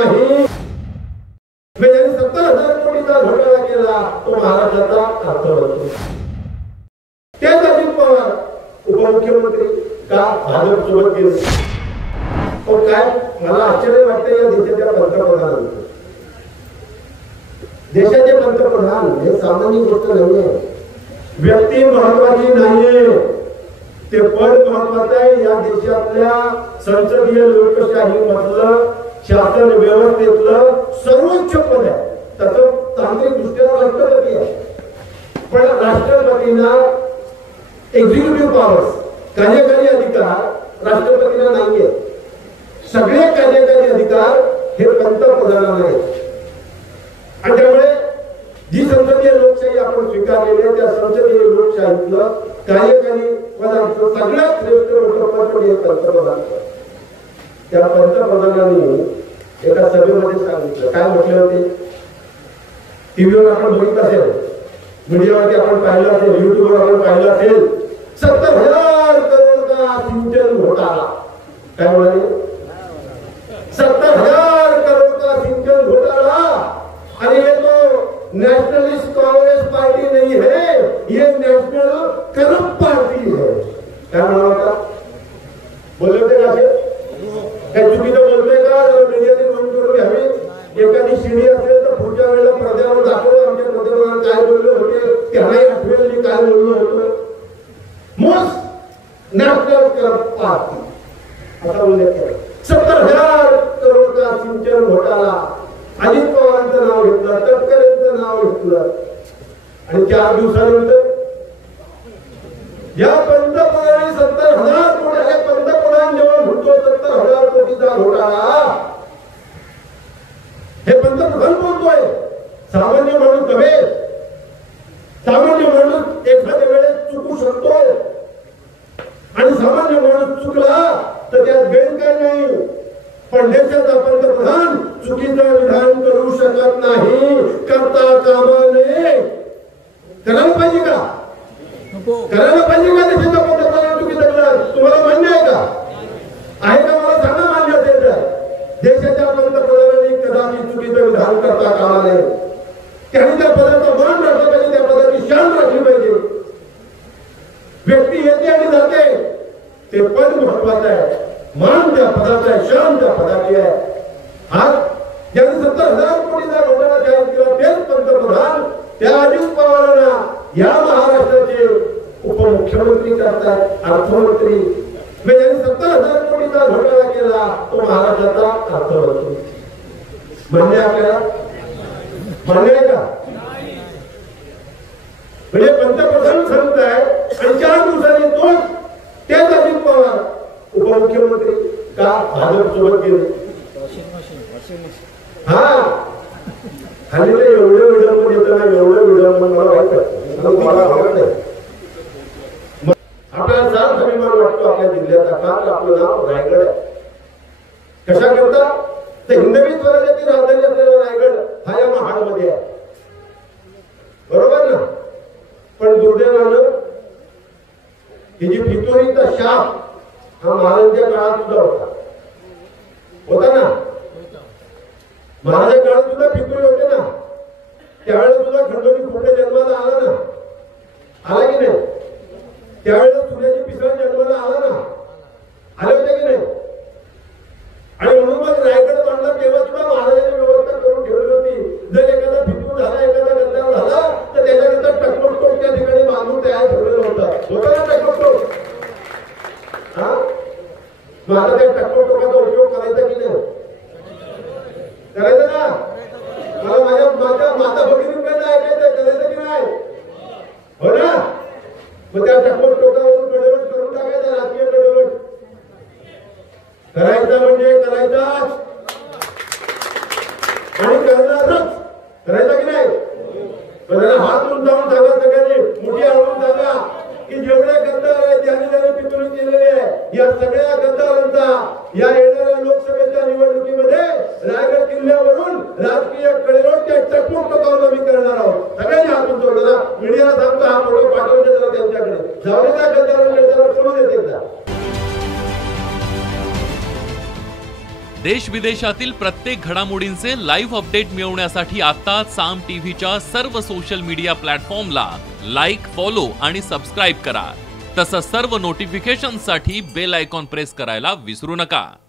नाही. ज्यांनी 70,000 कोटीचा घोटाळा केला तो महाराष्ट्राचा अर्थमंत्री. त्याच अजित पवार उपमुख्यमंत्री का भाजप सोबत गेले. पण काय मला आश्चर्य वाटते या देशाच्या पंतप्रधानांचं. देशाचे पंतप्रधान हे सामान्य गोष्ट नाहीये. व्यक्ती महत्वाची नाहीये, ते पद महत्वाचं आहे. या देशातल्या संसदीय लोकशाही मधलं शासन व्यवस्थेतलं सर्वोच्च पद आहे. त्याचं तांत्रिक दृष्ट्या राष्ट्रपती आहे. पण राष्ट्रपतींना एक्झिक्युटिव्ह पॉवर्स कार्यकारी अधिकार राष्ट्रपतींना नाहीये. सगळे कार्यकारी अधिकार हे पंतप्रधानांना आहेत. आणि त्यामुळे जी संसदीय लोकशाही आपण स्वीकारलेली आहे त्या संसदीय लोकशाहीतलं कार्यकारी पदाचं सगळ्यात श्रेष्ठ मोठं पद म्हणजे पंतप्रधान. त्या पंतप्रधानांनी एका सभेमध्ये सांगितलं, काय म्हटले होते. टीव्हीवर आपण बघितलं असेल, मीडियावरती आपण पाहिलं असेल, युट्यूबवर आपण पाहिलं असेल, 70,000 करोड का सिंचन घोटाळा. काय म्हणाले, 70,000 करोड का सिंचन घोटाळा. आणि ये तो नेशनलिस्ट कांग्रेस पार्टी नहीं है, ये नेशनल करप्ट पार्टी है. काय म्हणाला होता, बोलले होते का? काय चुकीचं बोलतोय का? मीडियाने नोंद करून घ्यावी. एखादी शिडी असेल तर पुढच्या वेळेला पडद्यावर दाखवलं आमच्या पंतप्रधान काय बोलले होते, त्यांनाही आठवेल मी काय बोललो होतो. मोस्ट नॅशनल करप्ट पार्टी असा उल्लेख केला. 70,000 करोड का सिंचन घोटाळा. अजित पवारांचं नाव घेतलं, तटकरेंचं नाव घेतलं. आणि 4 दिवसानंतर या पंतप्रधानांनी 70,000 कोटी, हे पंतप्रधान जेव्हा म्हणतो 70,000 कोटीचा घोटाळा, हे पंतप्रधान बोलतोय. सामान्य माणूस नव्हे. सामान्य माणूस एखाद्या वेळेस चुकू शकतो आणि सामान्य माणूस चुकला तर त्यात गैर काय नाही. पण देशाचा पंतप्रधान चुकीचं विधान करू शकत नाही. करता कामा नये. करायला पाहिजे का? करायला पाहिजे का देशाचा पंतप्रधान चुकीचं विधान? तुम्हाला मान्य आहे का? आहे का? मला सांगा मान्य असेल तर. देशाच्या पंतप्रधानांनी कदाचित चुकीचं विधान करता कामा नये. त्यांनी त्या पदाचा मान राखला पाहिजे, त्या पदाची शान राखली पाहिजे. व्यक्ती येते आणि जाते, ते पद महत्वाचं आहे. मान त्या पदाचा आहे, शान त्या पदाची आहे. आज ज्यांनी 70,000 कोटीचा घोटाळा जाहीर केला तेच पंतप्रधान त्या अजित पवारांना या महाराष्ट्राचे उपमुख्यमंत्री करतात, अर्थमंत्री. ज्यांनी 70,000 कोटीचा घोटाळा केला तो महाराष्ट्राचा अर्थमंत्री. म्हणजे आपल्याला मान्य आहे का? म्हणजे पंतप्रधान सांगत आहे आणि 4 दिवसांनी तोच त्याच अजित पवार उपमुख्यमंत्री का भाजप सोबत गेले. हा खाली एवढं विडंबन येतं ना, एवढं विडंबन मला मला आवडत नाही. आपल्याला जास्त अभिमान वाटतो आपल्या जिल्ह्याचा. कारण आपलं नाव रायगड आहे. कशा करता तर हिंदवी स्वराज्याची राजधानी असलेला रायगड हा या महाडमध्ये आहे. बरोबर ना? पण दुर्दैवानं ही जी फितुरीचा शाप हा महाराजांच्या काळात सुद्धा होता ना. महाराजांच्या काळात सुद्धा फितुरी होते ना. त्यावेळेला सुद्धा खंडोजी खोटे जन्माला आला ना, आला की नाही? त्यावेळेला सूर्याची पिसळ जन्माला आला ना, आले होते की नाही? आणि म्हणून मग रायगड बांधला तेव्हा सुद्धा महाराजांनी व्यवस्था करून ठेवली होती. जर एखादा फितूर झाला, एखादा गद्दार झाला तर त्याच्यानंतर टकमटोक त्या ठिकाणी बांधून तयार ठेवलेलं होतं ना टकमटोक. हा मग आता त्या टकमटोकाचा उपयोग करायचा की नाही? करायचं ना. मला माझ्या माता भगिनींकडनं ऐकायचं, करायचं की नाही? हो ना. मग त्या टकमटोकावरून कडवट करून टाकायचा, राजकीय कडवट करायचा म्हणजे करायचाच आणि करणारच. करायचा की नाही? हात उंचावून सांगा, सगळ्यांनी मुठी आणून सांगा की जेवढे गद्दार आहेत ज्यांनी पितुरी केलेली आहे या सगळ्या गद्दारांचा या येणाऱ्या लोकसभेच्या निवडणुकीमध्ये रायगड किल्ल्यावरून राजकीय कडेलोटच्या टकमटोकावर आम्ही करणार आहोत. सगळ्यांनी हात उंचावला. मीडियाला सांगतो हा फोटो पाठवून देतात त्यांच्याकडे. जाऊ दे त्या गद्दारांकडे, जरा सोडून देते. देश विदेशातील प्रत्येक घडामोडींचे लाईव्ह अपडेट मिळवण्यासाठी आता साम टीव्हीच्या सर्व सोशल मीडिया प्लॅटफॉर्मला लाईक, फॉलो आणि सबस्क्राईब करा. तसंच सर्व नोटिफिकेशनसाठी बेल आयकॉन प्रेस करायला विसरू नका.